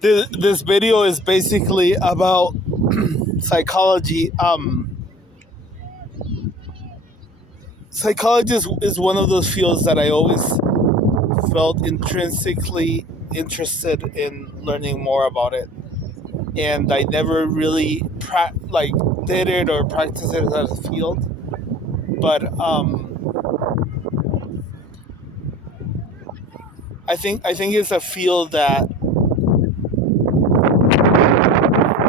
This video is basically about psychology. Psychology is one of those fields that I always felt intrinsically interested in learning more about it, and I never really did it or practiced it as a field. But I think it's a field that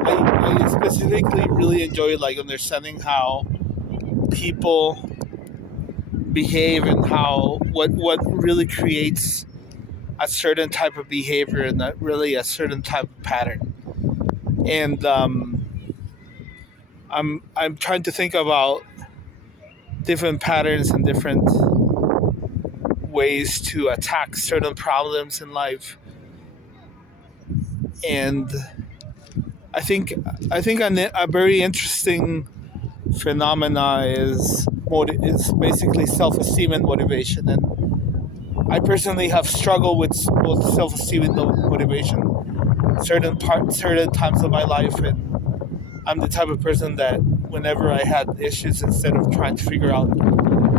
I specifically really enjoy, like understanding how people behave and how what really creates a certain type of behavior and not really a certain type of pattern. And I'm trying to think about different patterns and different ways to attack certain problems in life. And I think a very interesting phenomena is basically self-esteem and motivation. And I personally have struggled with both self-esteem and motivation certain times of my life, and I'm the type of person that whenever I had issues, instead of trying to figure out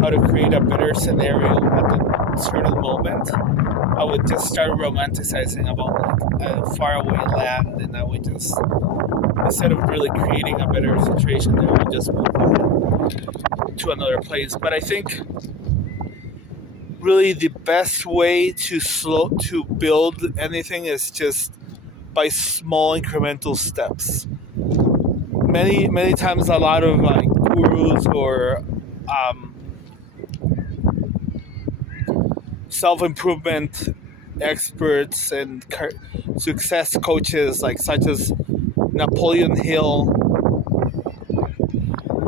how to create a better scenario at the certain moment, I would just start romanticizing about like a faraway land, and I would just, instead of really creating a better situation there, I would just move on to another place. But I think really the best way to build anything is just by small incremental steps. Many times, a lot of like gurus or self-improvement experts and success coaches, like such as Napoleon Hill,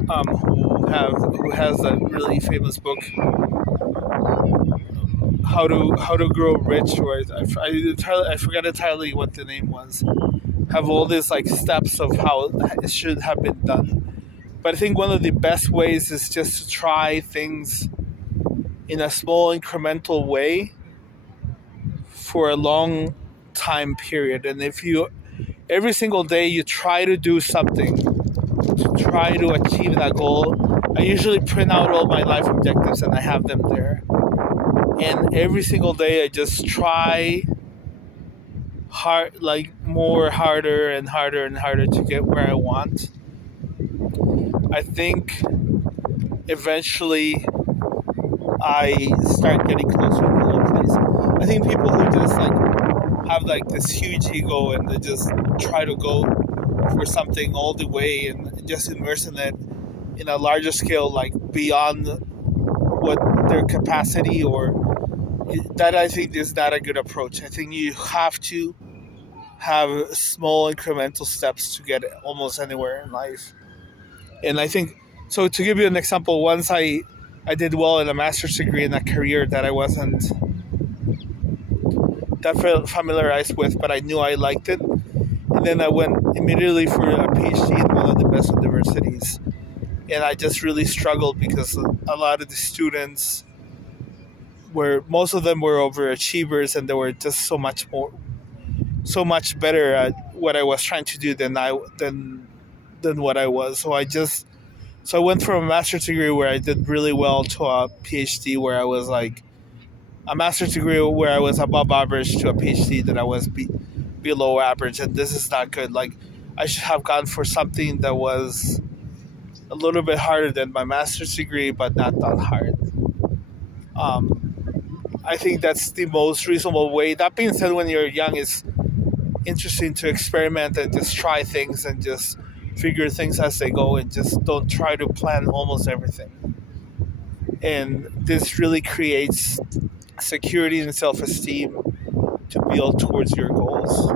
who has a really famous book, how to grow rich, or I forgot entirely what the name was, have all these like steps of how it should have been done. But I think one of the best ways is just to try things in a small incremental way for a long time period. And if you every single day you try to do something to try to achieve that goal, I usually print out all my life objectives and I have them there. And every single day I just try harder and harder and harder to get where I want. I think eventually I start getting closer to the place. I think people who just like have like this huge ego and they just try to go for something all the way and just immerse in it in a larger scale, like beyond what their capacity, or that, I think is not a good approach. I think you have to have small incremental steps to get almost anywhere in life. And I think, so to give you an example, once I did well in a master's degree in a career that I wasn't that familiarized with, but I knew I liked it. And then I went immediately for a PhD in one of the best universities. And I just really struggled because a lot of the students most of them were overachievers, and they were just so much much better at what I was trying to do than what I was. So I went from a master's degree where I did really well to a PhD where I was like a master's degree where I was above average to a PhD that I was below average, and this is not good. Like, I should have gone for something that was a little bit harder than my master's degree, but not that hard. I think that's the most reasonable way. That being said, when you're young, it's interesting to experiment and just try things and just figure things as they go, and just don't try to plan almost everything. And this really creates security and self-esteem to build towards your goals.